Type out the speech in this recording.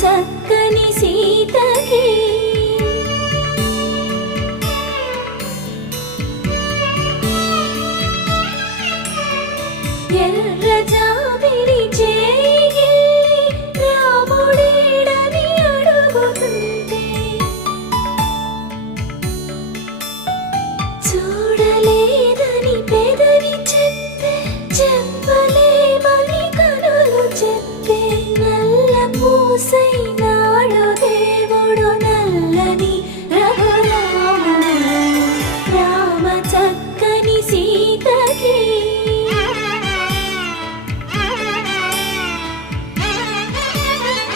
చక్కని సీతకి ఎర్ర జాబిలి చేయి రాముడేడని అడుగుతుంటే చూడలేదని పెదవి చెప్పే చెప్పలేమని కనులు చెప్పే నల్ల పూసైన